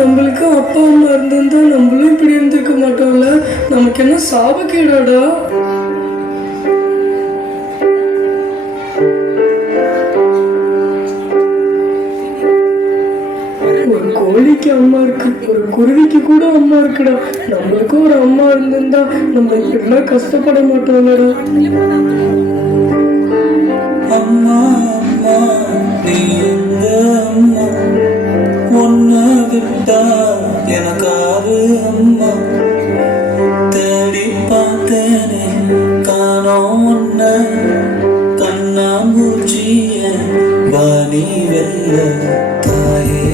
நம்மளுக்கு அப்பா அம்மா இருந்திருந்தா நம்மளும் இப்படி இருந்திருக்க மாட்டோம்ல. நமக்கு என்ன சாபக்கேடாடா? ஒரு கோழிக்கு அம்மா இருக்கு, ஒரு குருவிக்கு கூட அம்மா இருக்குடா. நம்மளுக்கும் ஒரு அம்மா இருந்திருந்தா நம்ம இப்படிலாம் கஷ்டப்பட மாட்டோம்லடா. அம்மா அம்மா நீ எங்க அம்மா, ஒன்ன விட்டா எனக்காரு அம்மா, தேடி பார்த்தேனே காணோம் ஒன்ன, கண்ணாம்பூச்சிய வாணி வெல்ல தாயே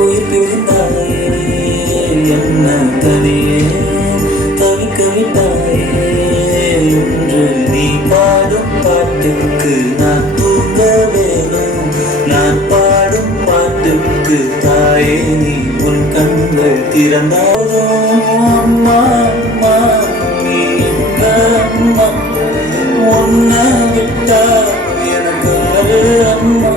உயிர் பிரிந்தாயே, என்ன தனியே தவிக்க விட்டாயே, என்று நீ பாடும் பாட்டுக்கு நான் தூங்க வேணும், நான் பாடும் பாட்டுக்கு தாயே நீ உன் கண்கள் திறந்தாலும் அம்மா அம்மா நீ எங்க அம்மா, உன்னை விட்டா எனக்கு அம்மா.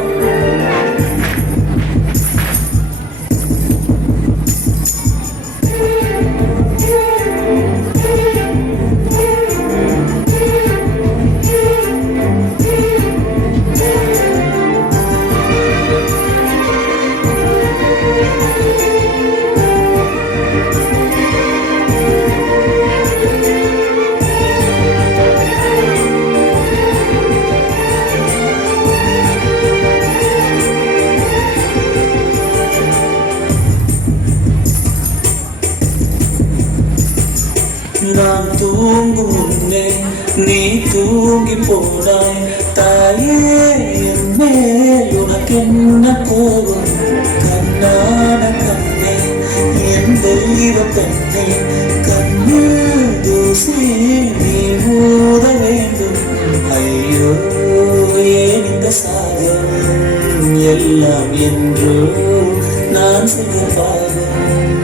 நான் தூங்கும் முன்னே நீ தூங்கி போனாய் தாயே, என் மேல் உனக்கு என்ன போகும், கண்ணான கண்ணே என் தெய்வ பெண்ணே, கண்ணில் தூசி நீ மூட வேண்டும், ஐயோ ஏன் இந்த சாகம் எல்லாம் என்றோ நான் செய்ய பாவம்.